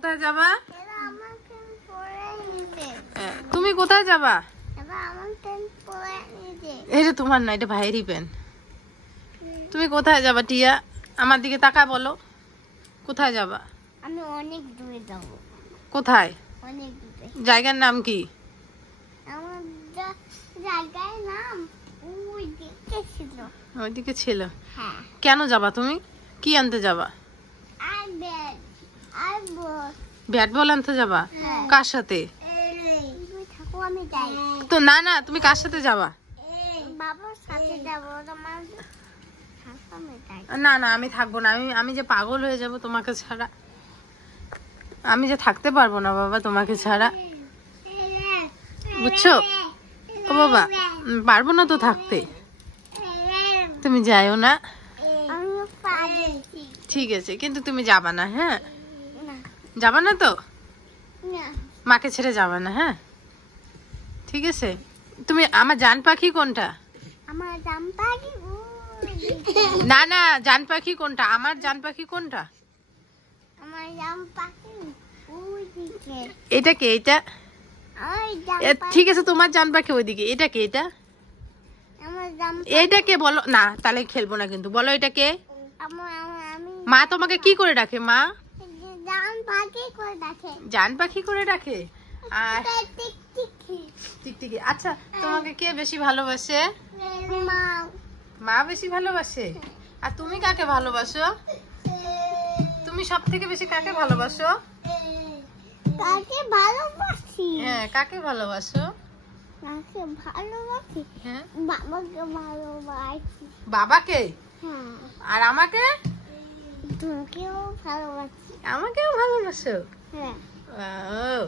কোথায় যাবা? তুমি কোথায় যাবা? এটা তোমার না, এটা ভাইয়েরই পেন। তুমি কোথায় যাবা টিয়া? আমার দিকে তাকা বলো, কোথায় যাবা? আমি অনেক দূরে যাব। কোথায়? অনেক দূরে। জায়গার নাম কি? আমার জায়গার নাম ওইদিকে ছিল। ওইদিকে ছিল? হ্যাঁ। কেন যাবা তুমি? কি আনতে যাবা? ব্যাট বল আনতে যাবা? কার সাথে? আমি যাই তো না না, তুমি কার সাথে যাবা? বাবার সাথে যাব। তোমার না না, আমি থাকবো না। আমি যে পাগল হয়ে যাব তোমাকে ছাড়া। আমি যে থাকতে পারবো না বাবা তোমাকে ছাড়া, বুঝছো? ও বাবা, পারবো না তো থাকতে। তুমি যাইও না। ঠিক আছে, কিন্তু তুমি যাবা না। হ্যাঁ, যাবা না তো? মাকে ছেড়ে যাবা না। হ্যাঁ, ঠিক আছে। তুমি আমার জান পাখি কোনটা? আমার জান পাখি না না, জান পাখি কোনটা? আমার জান পাখি কোনটা? আমার জান পাখি ওইদিকে। এটা কে? এটা ঠিক আছে, তোমার জান পাখি ওইদিকে। এটা কে? এটা এটা কে বলো না, তাহলে খেলবো না কিন্তু। বলো এটা কে? মা তোমাকে কি করে ডাকে? মা জান পাখি করে ডাকে। জান পাখি করে ডাকে। আর টিকটিকি। আচ্ছা, তোমাকে কে বেশি ভালোবাসে? মা। মা বেশি ভালোবাসে। আর তুমি কাকে ভালোবাসো? তুমি সব থেকে বেশি কাকে ভালোবাসো? কাকে ভালোবাসি? হ্যাঁ, কাকে ভালোবাসো? কাকে ভালোবাসি? হ্যাঁ, বাবাকে ভালোবাসি। বাবাকে? হ্যাঁ। আর আমাকে? তোমাকেও ভালোবাসি। আমাকেও ভালোবাসো? হ্যাঁ। ও,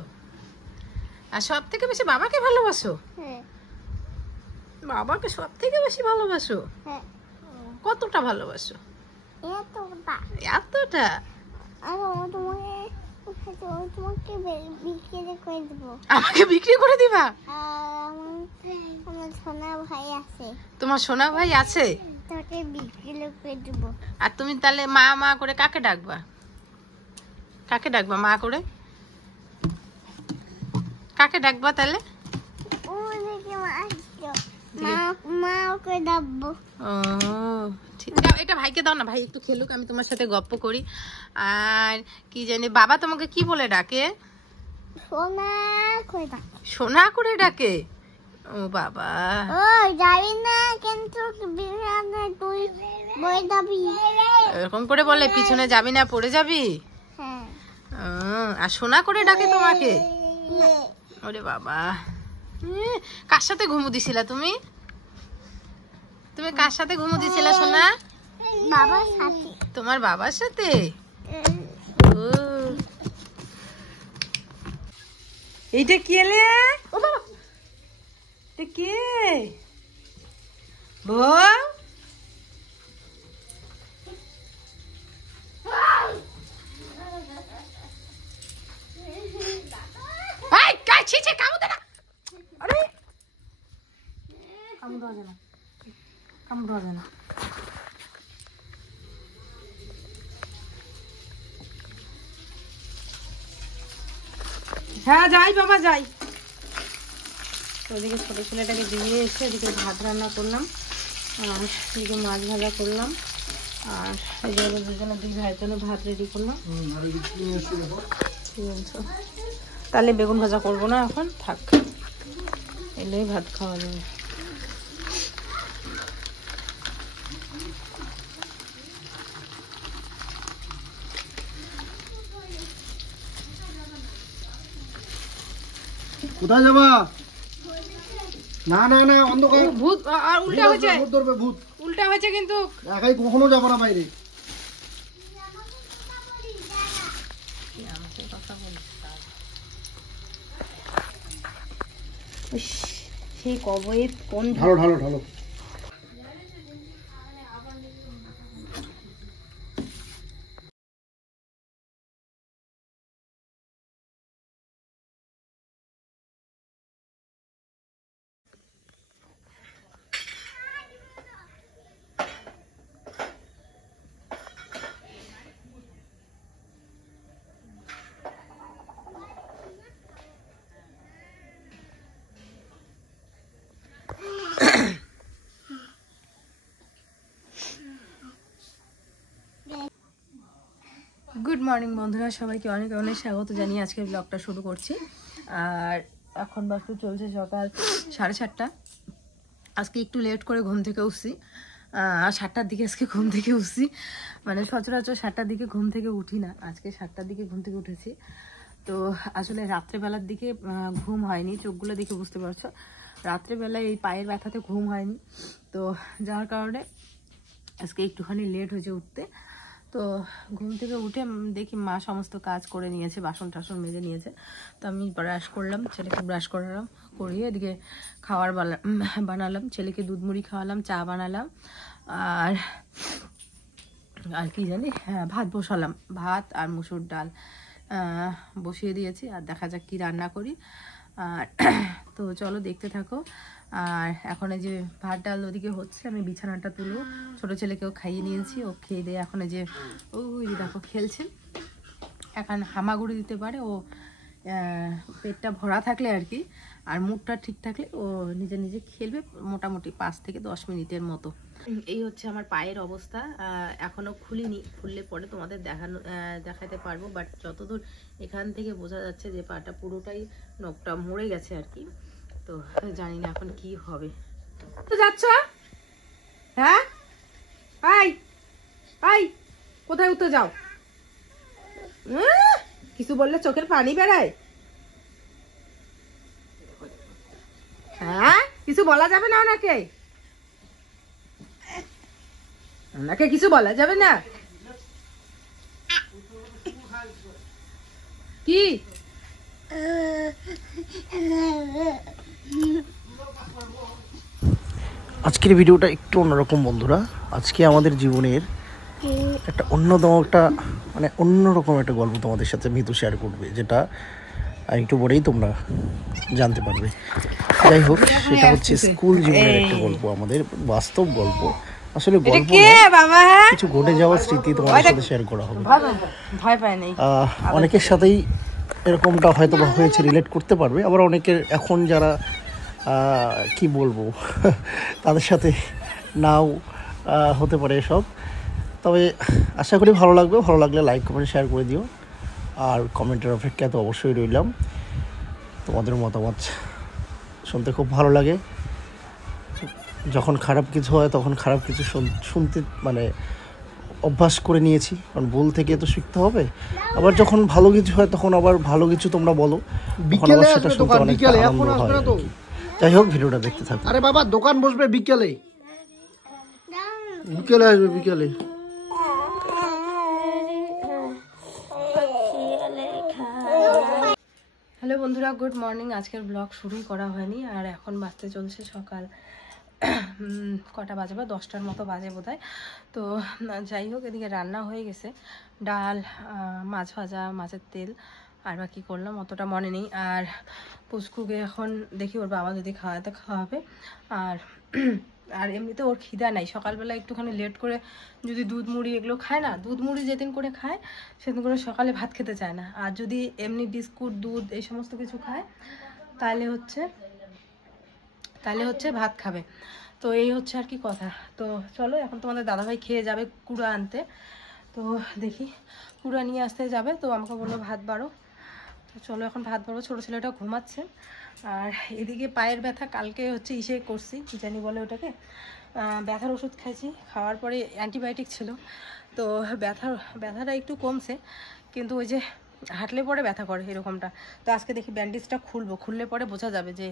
আর সব থেকে বেশি বাবাকে ভালোবাসো? হ্যাঁ। বাবাকে সব থেকে বেশি ভালোবাসো? হ্যাঁ। কতটা ভালোবাসো? এতটা। এতটা? আর তোমাকে বিক্রি করে দেবো। আমাকে বিক্রি করে দিবা? আর আমার সোনা ভাই আছে। তোমার সোনা ভাই আছে? তোকে বিক্রি করে দেবো। আর তুমি তাহলে মা মা করে কাকে ডাকবা? কাকে ডাকবা মা করে? কাকে ডাকবা তাহলে? মা ওকে ডাকবো। ও ঠিক আছে, এটা ভাইকে দাও না, ভাই একটু খেলুক, আমি তোমার সাথে গপ্প করি। আর কি জানি বাবা তোমাকে কি বলে ডাকে? সোনা করে ডাকে। সোনা করে ডাকে? ও বাবা, ও যাবি না কিন্তু তুই বই যাবি। এরকম করে বলে পিছনে যাবি না, পড়ে যাবি? হ্যাঁ। আর সোনা করে ডাকে তোমাকে? ওরে বাবা, কার সাথে ঘুমু দিছিলা তুমি? তুমি কার সাথে ঘুমু দিছিলা সোনা? বাবার সাথে। তোমার বাবার সাথে? ও, এইটা কি এলে? ও বাবা, এটা কে? বউ, এই কাই ছিছে কামু দে না। আরে কামু দাও না, কামু দাও না। হ্যাঁ যাই বাবা যাই। ওদিকে ছোট ছেলেটাকে দিয়ে এসে এদিকে ভাত রান্না করলাম, আর এদিকে মাছ ভাজা করলাম, আর এই যে দুজনে দুই ভাইয়ের জন্য ভাত রেডি করলাম। তাহলে বেগুন ভাজা করবো না এখন, থাক, এলেই ভাত খাওয়া যাবে। কোথায় যাবা? না না না, অন্ধকার। ভূত, আর উল্টা হয়েছে, ভূত ধরবে, ভূত উল্টা হয়েছে কিন্তু। একাই কখনো যাবো না বাইরে। সেই কবয়ে কোন ঢালো ঢালো ঢালো। মর্নিং বন্ধুরা, সবাইকে অনেক অনেক স্বাগত জানিয়ে আজকের ব্লগটা শুরু করছি। আর এখন বাজতে চলছে সকাল 7:30। আজকে একটু লেট করে ঘুম থেকে উঠছি, 7টার দিকে আজকে ঘুম থেকে উঠছি। মানে সচরাচর 7টার দিকে ঘুম থেকে উঠি না, আজকে 7টার দিকে ঘুম থেকে উঠেছি। তো আসলে রাত্রেবেলার দিকে ঘুম হয়নি, চোখগুলো দেখে বুঝতে পারছো। রাত্রেবেলায় এই পায়ের ব্যথাতে ঘুম হয়নি, তো যার কারণে আজকে একটুখানি লেট হয়েছে উঠতে। তো ঘুম থেকে উঠে দেখি মা সমস্ত কাজ করে নিয়েছে, বাসন টাসন মেজে নিয়েছে। তো আমি ব্রাশ করলাম, ছেলেকে ব্রাশ করালাম, করিয়ে এদিকে খাবার বানালাম, ছেলেকে দুধ মুড়ি খাওয়ালাম, চা বানালাম, আর কি জানি, হ্যাঁ ভাত বসালাম, ভাত আর মুসুর ডাল বসিয়ে দিয়েছি। আর দেখা যাক কি রান্না করি। আর তো চলো দেখতে থাকো। আর এখন এই যে ভাত ডাল ওদিকে হচ্ছে, আমি বিছানাটা তুলবো। ছোটো ছেলেকেও খাইয়ে নিয়েছি, ও খেয়ে দিয়ে এখন এই যে ওই দেখো খেলছে। এখন হামাগুড়ি দিতে পারে ও, পেটটা ভরা থাকলে আর কি, আর মুডটা ঠিক থাকলে ও নিজে নিজে খেলবে মোটামুটি 5 থেকে 10 মিনিটের মতো। এই হচ্ছে আমার পায়ের অবস্থা, এখনো খুলিনি, খুললে পরে তোমাদের দেখাতে পারবো। বাট যতদূর এখান থেকে বোঝা যাচ্ছে যে পাটা পুরোটাই নখটা মরে গেছে আর কি। তো জানি না এখন কি হবে। তো যাচ্ছ? হ্যাঁ আই আই, কোথায় উঠতে যাও? কিছু বললে চোখের পানি বেড়ায়। হ্যাঁ কিছু বলা যাবে না ওনাকে, ওনাকে কিছু বলা যাবে না। কি আজকের ভিডিওটা একটু অন্যরকম বন্ধুরা। আজকে আমাদের জীবনের একটা অন্যরকম একটা গল্প তোমাদের সাথে মিতু শেয়ার করবে, যেটা একটু পরেই তোমরা জানতে পারবে। যাই হোক, সেটা হচ্ছে স্কুল জীবনের একটা গল্প, আমাদের বাস্তব গল্প। আসলে গল্প কিছু ঘটে যাওয়ার স্মৃতি তোমাদের সাথে শেয়ার করা হবে। অনেকের সাথেই এরকমটা হয়তো হয়েছে, রিলেট করতে পারবে। আবার অনেকের এখন যারা কি বলবো তাদের সাথে নাও হতে পারে এসব। তবে আশা করি ভালো লাগবে। ভালো লাগলে লাইক কমেন্ট শেয়ার করে দিও। আর কমেন্টের অপেক্ষায় তো অবশ্যই রইলাম। তোমাদের মতামত শুনতে খুব ভালো লাগে। যখন খারাপ কিছু হয় তখন খারাপ কিছু শুনতে মানে অভ্যাস করে নিয়েছি, কারণ ভুল থেকে তো শিখতে হবে। আবার যখন ভালো কিছু হয় তখন আবার ভালো কিছু তোমরা বলো, সেটা শুনতে অনেক আনন্দ হয়। যাই হোক, ভিডিওটা দেখতে থাকো। আরে বাবা, দোকান বসবে বিকেলে, বিকেলে আসবে, বিকেলে। হ্যালো বন্ধুরা, গুড মর্নিং। আজকের ব্লগ শুরুই করা হয়নি, আর এখন বাজতে চলছে সকাল কটা বাজে, বা 10টার মতো বাজে বোধহয়। তো যাই হোক, এদিকে রান্না হয়ে গেছে, ডাল, মাছ ভাজা, মাছের তেল, আর বাকি করলাম অতটা মনে নেই। আর পুচকুকে এখন দেখি ওর বাবা যদি খাওয়াতে খাওয়াবে। আর এমনিতে ওর খিদা নাই, সকালবেলা একটুখানি লেট করে যদি দুধ মুড়ি এগুলো খায় না, দুধ মুড়ি যেদিন করে খায় সেদিন করে সকালে ভাত খেতে চায় না। আর যদি এমনি বিস্কুট দুধ এই সমস্ত কিছু খায় তাহলে হচ্ছে ভাত খাবে। তো এই হচ্ছে আর কি কথা। তো চলো, এখন তোমাদের দাদাভাই খেয়ে যাবে কুড়া আনতে। তো দেখি কুড়া নিয়ে আসতে যাবে, তো আমাকে বললো ভাত বাড়ো। তো চলো এখন ভাত বাড়বো, ছোটো ছেলেটা ঘুমাচ্ছে। আর এদিকে পায়ের ব্যথা, কালকে হচ্ছে করছি, কি জানি বলে ওটাকে, ব্যথার ওষুধ খাইছি, খাওয়ার পরে অ্যান্টিবায়োটিক ছিল। তো ব্যথাটা একটু কমছে, কিন্তু ওই যে হাঁটলে পরে ব্যথা করে এরকমটা। তো আজকে দেখি ব্যান্ডেজটা খুললে পরে বোঝা যাবে যে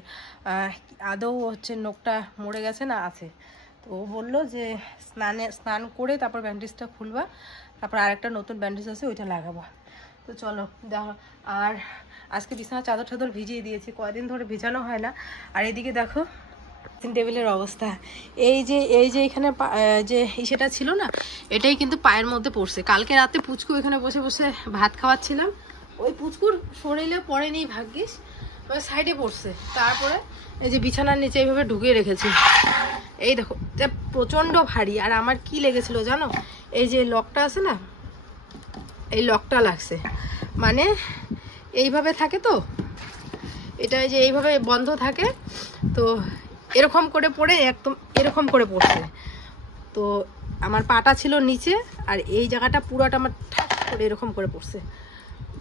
আদৌ হচ্ছে নখটা মরে গেছে না আছে। তো ও বললো যে স্নান করে তারপর ব্যান্ডেজটা খুলবা, তারপর আরেকটা নতুন ব্যান্ডেজ আছে ওইটা লাগাবা। তো চলো দেখো। আর আজকে বিছানা চাদর টাদর ভিজিয়ে দিয়েছি, কয়দিন ধরে ভিজানো হয় না। আর এদিকে দেখো টেবিলের অবস্থা, এই যে এখানে যে সেটা ছিল না, এটাই কিন্তু পায়ের মধ্যে পড়ছে। কালকে রাতে পুচকু এখানে বসে বসে ভাত খাওয়াচ্ছিলাম, ওই পুচকুর শরীরে পড়েনি ভাগ্যিস, ওই সাইডে পড়ছে। তারপরে এই যে বিছানার নিচে এইভাবে ঢুকিয়ে রেখেছি, এই দেখো প্রচন্ড ভারী। আর আমার কি লেগেছিল জানো, এই যে লকটা আছে না, এই লকটা লাগছে, মানে এইভাবে থাকে তো, এটা যে এইভাবে বন্ধ থাকে, তো এরকম করে পড়ে একদম এরকম করে পড়ছে। তো আমার পাটা ছিল নিচে, আর এই জায়গাটা পুরোটা আমার ঠাক করে এরকম করে পড়ছে,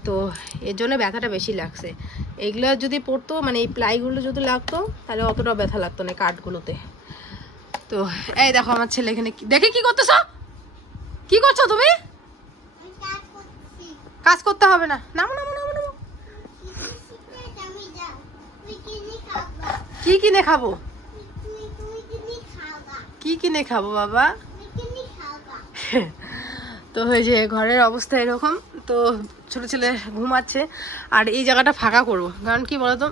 তো এর জন্য ব্যথাটা বেশি লাগছে। এইগুলো যদি পড়তো মানে এই প্লাইগুলো যদি লাগতো তাহলে অতটা ব্যথা লাগতো না কাঠগুলোতে। তো এই দেখো আমার ছেলে এখানে দেখে কি করতেছ, কি করছো তুমি? কাজ করতে হবে না, নামো নামো নামো নামো। কি কিনে খাবো? কি কিনে খাবো বাবা? তো ওই যে ঘরের অবস্থা এরকম, তো ছোট ছেলে ঘুমাচ্ছে আর এই জায়গাটা ফাঁকা করব, কারণ কি বলতো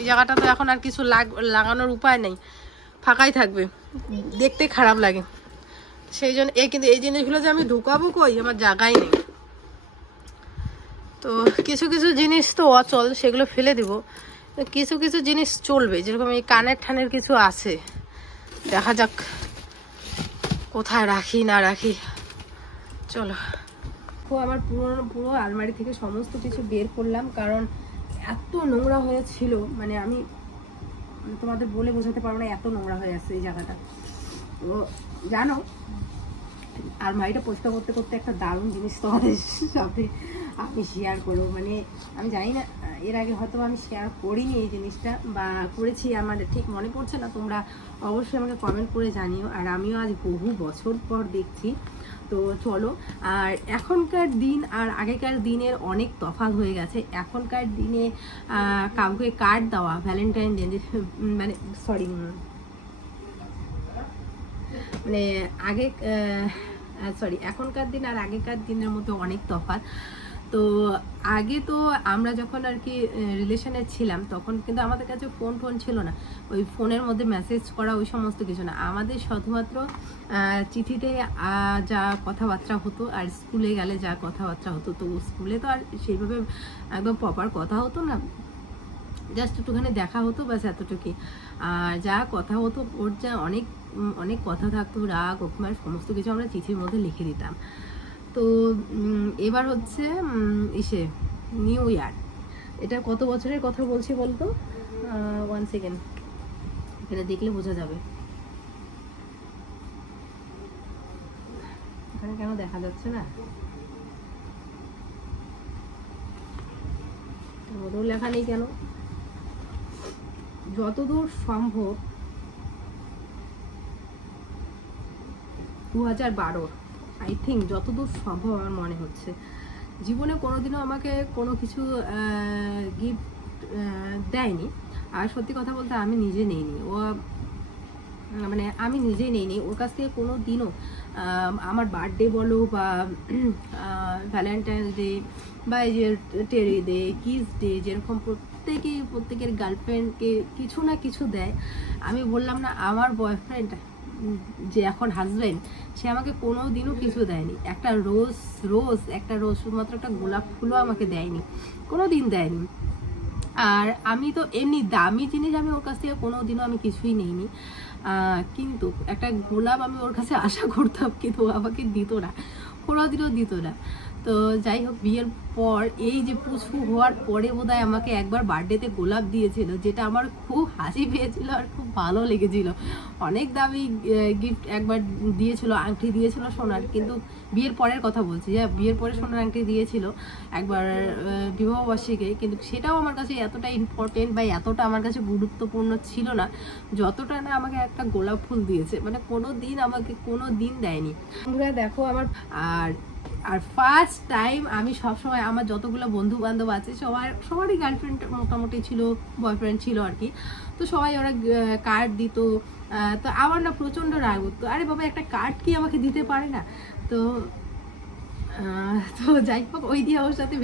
এই জায়গাটা তো এখন আর কিছু লাগানোর উপায় নেই, ফাঁকাই থাকবে, দেখতে খারাপ লাগে। সেই জন্য কিন্তু এই জিনিসগুলো যে আমি ঢুকাবো কই, আমার জায়গাই নেই। তো কিছু কিছু জিনিস তো অচল, সেগুলো ফেলে দিব, কিছু কিছু জিনিস চলবে, যেরকম এই কানের ঠানের কিছু আছে, দেখা যাক কোথায় রাখি না রাখি। চলো, আমার পুরো আলমারি থেকে সমস্ত কিছু বের করলাম, কারণ এত নোংরা হয়েছিল, মানে আমি তোমাদের বলে বোঝাতে পারবো না, এত নোংরা হয়ে আসছে এই জায়গাটা। তো জানো আলমারিটা পরিষ্কার করতে করতে একটা দারুণ জিনিস তোমাদের সাথে আমি শেয়ার করবো, মানে আমি জানি না এর আগে হয়তো আমি শেয়ার করিনি এই জিনিসটা, বা করেছি আমার ঠিক মনে পড়ছে না, তোমরা অবশ্যই আমাকে কমেন্ট করে জানিও। আর আমিও আজ বহু বছর পর দেখছি। তো চলো, আর এখনকার দিন আর আগেকার দিনের অনেক তফাৎ হয়ে গেছে। এখনকার দিনে কাউকে কার্ড দেওয়া, ভ্যালেন্টাইন ডে, মানে সরি মানে এখনকার দিন আর আগেকার দিনের মধ্যে অনেক তফাৎ। তো আগে তো আমরা যখন আর কি রিলেশনে ছিলাম তখন কিন্তু আমাদের কাছে ফোন ছিল না, ওই ফোনের মধ্যে মেসেজ করা ওই সমস্ত কিছু না, আমাদের শুধুমাত্র চিঠিতে যা কথাবার্তা হতো আর স্কুলে গেলে যা কথাবার্তা হতো। তো স্কুলে তো আর সেইভাবে একদম প্রপার কথা হতো না, জাস্ট একটুখানি দেখা হতো ব্যাস এতটুকুই। আর যা কথা হতো ওর যা অনেক অনেক কথা থাকতো, রাগ অভিমান সমস্ত কিছু আমরা চিঠির মধ্যে লিখে দিতাম। তো এবার হচ্ছে নিউ ইয়ার, এটা কত বছরের কথা বলছি বলতো, 1 সেকেন্ড, এখানে দেখলে বোঝা যাবে, এখানে কেন দেখা যাচ্ছে না, ওরও লেখা নেই কেন, যতদূর সম্ভব 2012 আই থিঙ্ক, যতদূর সম্ভব আমার মনে হচ্ছে। জীবনে কোনোদিনও আমাকে কোনো কিছু গিফট দেয়নি, আর সত্যি কথা বলতে আমি নিজে নেইনি, ও মানে আমি নিজেই নেইনি ওর কাছ থেকে কোনো দিনও। আমার বার্থডে বলো বা ভ্যালেন্টাইন্স ডে বা এই যে টেরি ডে, কিস ডে, যেরকম প্রত্যেকের গার্লফ্রেন্ডকে কিছু না কিছু দেয়, আমি বললাম না আমার বয়ফ্রেন্ড যে এখন হাজব্যান্ড, সে আমাকে কোনো দিনও কিছু দেয়নি, একটা রোজ শুধুমাত্র একটা গোলাপ ফুলও আমাকে দেয়নি, কোনো দিন দেয়নি। আর আমি তো এমনি দামি জিনিস আমি ওর কাছ থেকে কোনো দিনও আমি কিছুই নেইনি, কিন্তু একটা গোলাপ আমি ওর কাছে আশা করতাম, কিন্তু আমাকে দিত না, কোনোদিনও দিত না। তো যাই হোক, বিয়ের পর এই যে পুচু হওয়ার পরে বোধহয় আমাকে একবার বার্থডেতে গোলাপ দিয়েছিল, যেটা আমার খুব হাসি পেয়েছিল আর খুব ভালো লেগেছিল। অনেক দামি গিফট একবার দিয়েছিল, আংটি দিয়েছিল সোনার, কিন্তু বিয়ের পরের কথা বলছি, যে বিয়ের পরে সোনার আংটি দিয়েছিল একবার বিবাহবার্ষিকী, কিন্তু সেটাও আমার কাছে এতটা ইম্পর্টেন্ট বা এতটা আমার কাছে গুরুত্বপূর্ণ ছিল না যতটা না আমাকে একটা গোলাপ ফুল দিয়েছে, মানে কোনো দিন আমাকে কোনো দিন দেয়নি। দেখো আমার আর ফার্স্ট টাইম আমি সবসময় আমার যতগুলো বন্ধু বান্ধব আছে সবারই গার্লফ্রেন্ড মোটামুটি ছিল, বয়ফ্রেন্ড ছিল আর কি, তো সবাই ওরা কার্ড দিত। তো আমার না প্রচণ্ড রাগ হতো, আরে বাবা একটা কার্ড কি আমাকে দিতে পারে না। তো যাই হোক, ওই দিয়ে ওর সাথে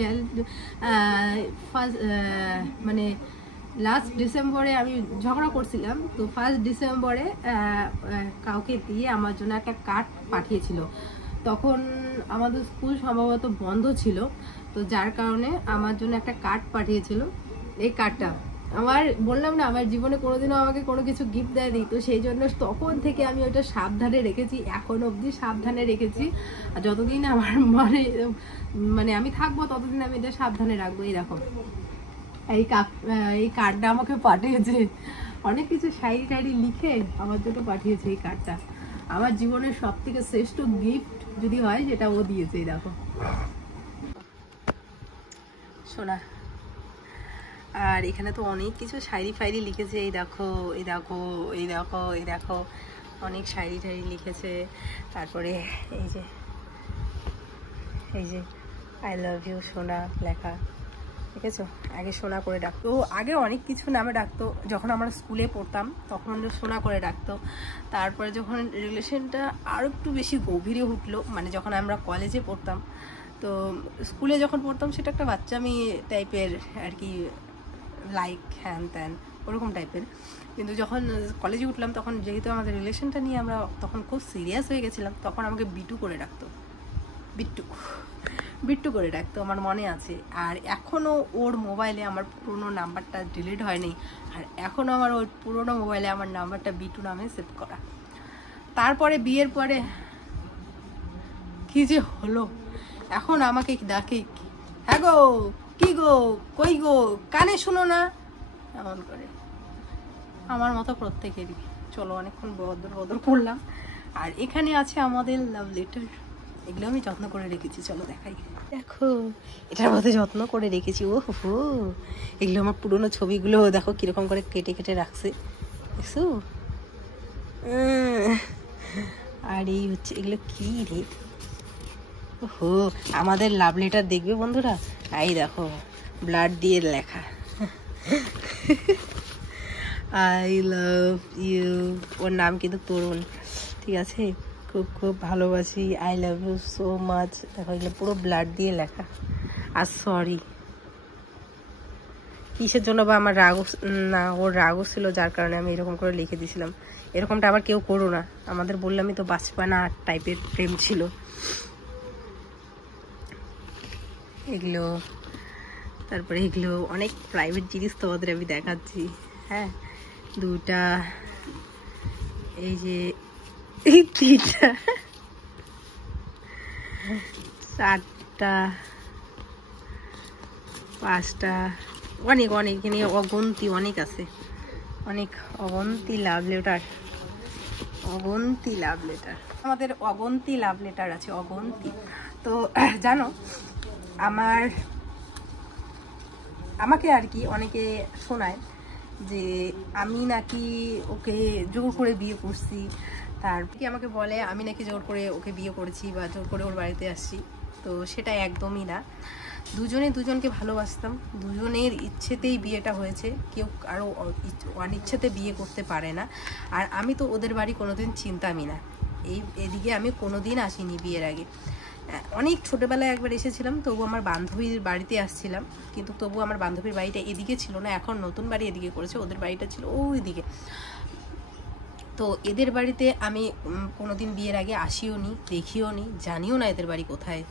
মানে লাস্ট ডিসেম্বরে আমি ঝগড়া করছিলাম, তো 1 ডিসেম্বরে কাউকে দিয়ে আমার জন্য একটা কার্ড পাঠিয়েছিল। তখন আমাদের স্কুল সম্ভবত বন্ধ ছিল, তো যার কারণে আমার জন্য একটা কার্ড পাঠিয়েছিল। এই কার্ডটা আমার বললাম না আমার জীবনে কোনোদিনও আমাকে কোনো কিছু গিফট দেয়নি, তো সেই জন্য তখন থেকে আমি ওইটা সাবধানে রেখেছি, এখন অবধি সাবধানে রেখেছি। আর যতদিন আমার মানে আমি থাকবো ততদিন আমি এটা সাবধানে রাখবো। এই দেখো এই কার্ডটা আমাকে পাঠিয়েছে, অনেক কিছু শায়রি লিখে আমার জন্য পাঠিয়েছে। এই কার্ডটা আমার জীবনের সব থেকে শ্রেষ্ঠ গিফট যদি হয় সেটা ও দিয়েছে। এই দেখো শোনা। আর এখানে তো অনেক কিছু শায়রি ফায়রি লিখেছে, এই দেখো এই দেখো এই দেখো এই দেখো, অনেক শায়রি টায়রি লিখেছে। তারপরে এই যে আই লাভ ইউ সোনা লেখা, ঠিক আছে। আগে সোনা করে ডাকতো, আগে অনেক কিছু নামে ডাকতো। যখন আমরা স্কুলে পড়তাম তখন সোনা করে ডাকতো। তারপরে যখন রিলেশনটা আরও একটু বেশি গভীরে উঠলো, মানে যখন আমরা কলেজে পড়তাম, তো স্কুলে যখন পড়তাম সেটা একটা বাচ্চামি টাইপের আর কি, লাইক হ্যান ত্যান ওরকম টাইপের। কিন্তু যখন কলেজে উঠলাম তখন যেহেতু আমাদের রিলেশনটা নিয়ে আমরা তখন খুব সিরিয়াস হয়ে গেছিলাম, তখন আমাকে বিটু করে ডাকতো, বিট্টু করে ডাকতো, আমার মনে আছে। আর এখনও ওর মোবাইলে আমার পুরোনো নাম্বারটা ডিলিট হয়নি, আর এখনও আমার ওর পুরোনো মোবাইলে আমার নাম্বারটা বিটু নামে সেভ করা। তারপরে বিয়ের পরে কি যে হলো, এখন আমাকে ডাকে, হ্যাঁ গো কি গো কই গো কানে শুনো না, এমন করে। আমার মতো প্রত্যেকেরই। চলো অনেকক্ষণ বদর করলাম। আর এখানে আছে আমাদের লাভ লেটার, এগুলো আমি যত্ন করে রেখেছি, চলো দেখাই। দেখো এটার মধ্যে যত্ন করে রেখেছি, ও হো, এগুলো আমার পুরোনো ছবিগুলো দেখো কিরকম করে কেটে কেটে রাখছে, দেখছো। আর এই হচ্ছে এগুলো কি রে, ওহো আমাদের লাভ লেটার দেখবে বন্ধুরা, এই দেখো ব্লাড দিয়ে লেখা, আই লাভ ইউ। ওর নাম কিন্তু তরুণ, ঠিক আছে। খুব খুব ভালোবাসি, I love you so much. দেখো এগুলো পুরো ব্লাড দিয়ে লেখা। আর সরি, কিসের জন্য বা আমার রাগ, না ওর রাগও ছিল যার কারণে আমি এরকম করে লিখে দিয়েছিলাম। এরকমটা আবার কেউ করো না, আমাদের বললামই তো বাঁচপানা টাইপের প্রেম ছিল এগুলো। তারপরে এগুলো অনেক প্রাইভেট জিনিস তোমাদের আমি দেখাচ্ছি, হ্যাঁ। দুটা, এই যে তিনটা, চারটা, পাঁচটা, অনেক অনেক, এখানে অগন্তি অনেক আছে, অনেক অগন্তি লাভ লেটার, অগন্তি লাভ লেটার, আমাদের অগন্তি লাভ লেটার আছে, অগন্তি। তো জানো আমাকে আর কি অনেকে শোনায় যে আমি নাকি ওকে জোর করে বিয়ে করছি, তার কি আমাকে বলে আমি নাকি জোর করে ওকে বিয়ে করেছি বা জোর করে ওর বাড়িতে আসছি। তো সেটা একদমই না, দুজনে দুজনকে ভালোবাসতাম, দুজনের ইচ্ছেতেই বিয়েটা হয়েছে, কেউ আরও অনিচ্ছেতে বিয়ে করতে পারে না। আর আমি তো ওদের বাড়ি কোনোদিন চিনতামই না, এদিকে আমি কোনোদিন আসিনি বিয়ের আগে। অনেক ছোটোবেলায় একবার এসেছিলাম, তবু আমার বান্ধবীর বাড়িতে আসছিলাম, কিন্তু তবু আমার বান্ধবীর বাড়িটা এদিকে ছিল না, এখন নতুন বাড়ি এদিকে করেছে, ওদের বাড়িটা ছিল ওই দিকে। তো এদের বাড়িতে আমি কোনোদিন বিয়ের আগে আসিও নি, দেখিও নি, জানিও না এদের বাড়ি কোথায়,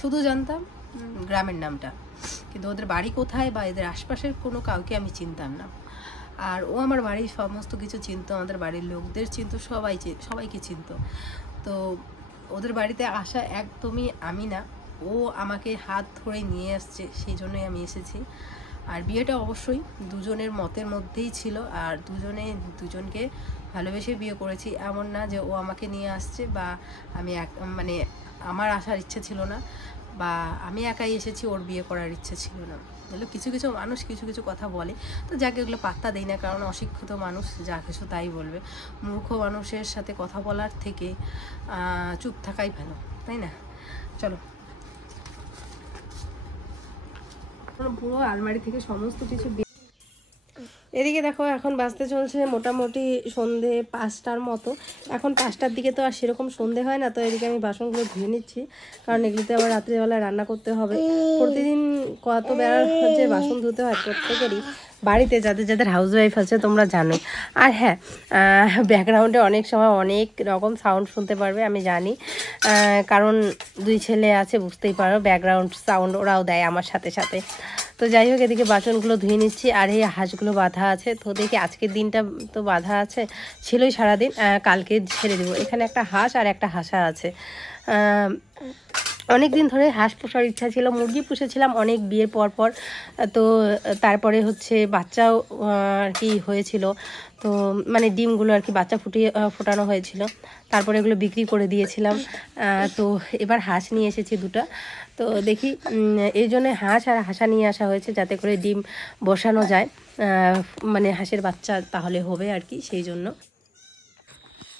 শুধু জানতাম গ্রামের নামটা, কিন্তু ওদের বাড়ি কোথায় বা এদের আশপাশের কোনো কাউকে আমি চিনতাম না। আর ও আমার বাড়ির সমস্ত কিছু চিনতো, আমাদের বাড়ির লোকদের চিনতো, সবাইকে চিনতো। তো ওদের বাড়িতে আসা একদমই আমি না, ও আমাকে হাত ধরে নিয়ে আসছে, সেই জন্যই আমি এসেছি। আর বিয়েটা অবশ্যই দুজনের মতের মধ্যেই ছিল, আর দুজনে দুজনকে ভালোবেসে বিয়ে করেছি, এমন না যে ও আমাকে নিয়ে আসছে বা আমি মানে আমার আসার ইচ্ছে ছিল না, বা আমি একাই এসেছি, ওর বিয়ে করার ইচ্ছে ছিল না। এগুলো কিছু কিছু মানুষ কিছু কিছু কথা বলে, তো যাকে এগুলো পাত্তা দেয় না, কারণ অশিক্ষিত মানুষ যা কিছু তাই বলবে। মূর্খ মানুষের সাথে কথা বলার থেকে চুপ থাকাই ভালো, তাই না? চলো, পুরো আলমারি থেকে সমস্ত কিছু। এদিকে দেখো এখন বাজতে চলছে মোটামুটি সন্ধে 5টার মতো। এখন 5টার দিকে তো আর সেরকম সন্ধে হয় না, তো এদিকে আমি বাসনগুলো ধুয়ে নিচ্ছি, কারণ এগুলোতে আবার রাত্রিবেলায় রান্না করতে হবে। প্রতিদিন কত বেড়ার যে বাসন ধুতে হয় প্রত্যেকেরই বাড়িতে, যাদের যাদের হাউসওয়াইফ আছে তোমরা জানো। আর হ্যাঁ, ব্যাকগ্রাউন্ডে অনেক সময় অনেক রকম সাউন্ড শুনতে পারবে, আমি জানি, কারণ 2 ছেলে আছে, বুঝতেই পারো ব্যাকগ্রাউন্ড সাউন্ড ওরাও দেয় আমার সাথে সাথে। তো যাই হোক, এদিকে বাসনগুলো ধুয়ে নিচ্ছি। আর এই হাঁসগুলো বাঁধা আছে, তো দেখি আজকের দিনটা তো বাঁধা আছে, ছিলই সারাদিন, কালকে ছেড়ে দেবো। এখানে একটা হাঁস আর একটা হাঁসা আছে, অনেক দিন ধরে হাঁস পোষার ইচ্ছা ছিল, মুরগি পুষেছিলাম অনেক বিয়ের পর পর। তো তারপরে হচ্ছে বাচ্চাও আর কি হয়েছিল, তো মানে ডিমগুলো আর কি বাচ্চা ফোটানো হয়েছিল, তারপরে এগুলো বিক্রি করে দিয়েছিলাম। তো এবার হাঁস নিয়ে এসেছি 2টা। তো দেখি এই জন্য হাঁস আর হাঁসা নিয়ে আসা হয়েছে, যাতে করে ডিম বসানো যায়, মানে হাঁসের বাচ্চা তাহলে হবে আর কি, সেই জন্য।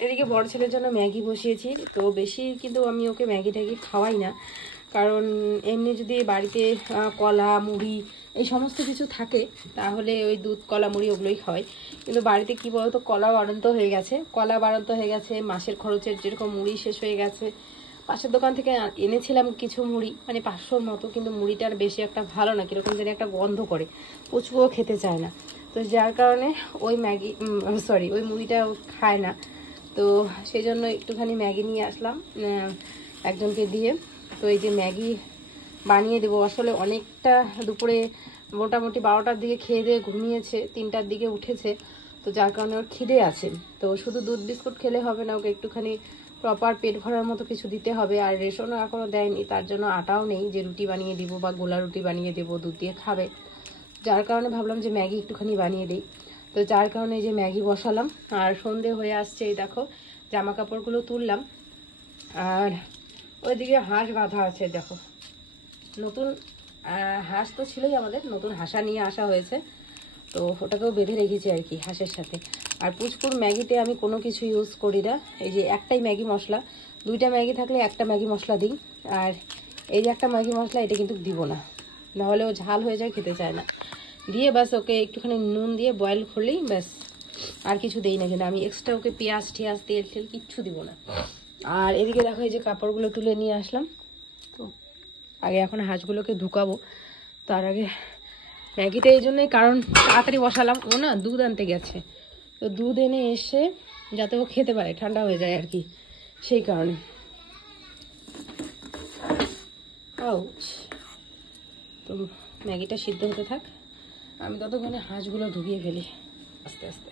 এদিকে বড় ছেলের জন্য ম্যাগি বসিয়েছি। তো বেশি কিন্তু আমি ওকে ম্যাগি ট্যাগি খাওয়াই না, কারণ এমনি যদি বাড়িতে কলা মুড়ি এই সমস্ত কিছু থাকে তাহলে ওই দুধ কলা মুড়ি ওগুলোই খাওয়াই। কিন্তু বাড়িতে কি বলতো, কলা বাড়ন্ত হয়ে গেছে, মাসের খরচের যেরকম মুড়ি শেষ হয়ে গেছে। পাশের দোকান থেকে এনেছিলাম কিছু মুড়ি, মানে 500-র মতো, কিন্তু মুড়িটার বেশি একটা ভালো না, কীরকম যেন একটা গন্ধ করে, পুচকুও খেতে চায় না। তো যার কারণে ওই মুড়িটাও খায় না। তো সেই জন্য একটুখানি ম্যাগি নিয়ে আসলাম একজনকে দিয়ে। তো এই যে ম্যাগি বানিয়ে দেবো। আসলে অনেকটা দুপুরে মোটামুটি 12টার দিকে খেয়ে দিয়ে ঘুমিয়েছে, 3টার দিকে উঠেছে, তো যার কারণে ওর খিদে আছে। তো শুধু দুধ বিস্কুট খেলে হবে না, ওকে একটুখানি প্রপার পেট ভরার মতো কিছু দিতে হবে। আর রেশনও এখনও দেয়নি, তার জন্য আটাও নেই যে রুটি বানিয়ে দিব বা গোলা রুটি বানিয়ে দেবো দুধ দিয়ে খাবে। যার কারণে ভাবলাম যে ম্যাগি একটুখানি বানিয়ে দিই। তো যার কারণে এই যে ম্যাগি বসালাম। আর সন্ধে হয়ে আসছে, এই দেখো জামা কাপড়গুলো তুললাম। আর ওইদিকে হাঁস বাঁধা আছে, দেখো নতুন হাঁস তো ছিলই আমাদের, নতুন হাঁসা নিয়ে আসা হয়েছে, তো ওটাকেও বেঁধে রেখেছি আর কি হাঁসের সাথে। আর পুচকুর ম্যাগিতে আমি কোনো কিছু ইউজ করি না, এই যে একটাই ম্যাগি মশলা, 2টা ম্যাগি থাকলে একটা ম্যাগি মশলা দিই। আর এই যে একটা ম্যাগি মশলা, এটা কিন্তু দিব না, নাহলে ও ঝাল হয়ে যায়, খেতে চায় না। দিয়ে ব্যাস ওকে একটুখানি নুন দিয়ে বয়েল করলেই ব্যাস, আর কিছু দেই না। কিন্তু আমি এক্সট্রা ওকে পেঁয়াজ টিয়াজ তেল টেল কিচ্ছু দিব না। আর এদিকে দেখো এই যে কাপড়গুলো তুলে নিয়ে আসলাম। তো আগে এখন হাঁসগুলোকে ঢুকাবো, তার আগে ম্যাগিটা এই জন্যই, কারণ তাড়াতাড়ি বসালাম। ও না দুধ আনতে গেছে, তো দুধ এনে এসে যাতে ও খেতে পারে, ঠান্ডা হয়ে যায় আর কি, সেই কারণে। তো ম্যাগিটা সিদ্ধ হতে থাক, আমি ততক্ষণে হাঁসগুলো ঢুকিয়ে ফেলি আস্তে আস্তে।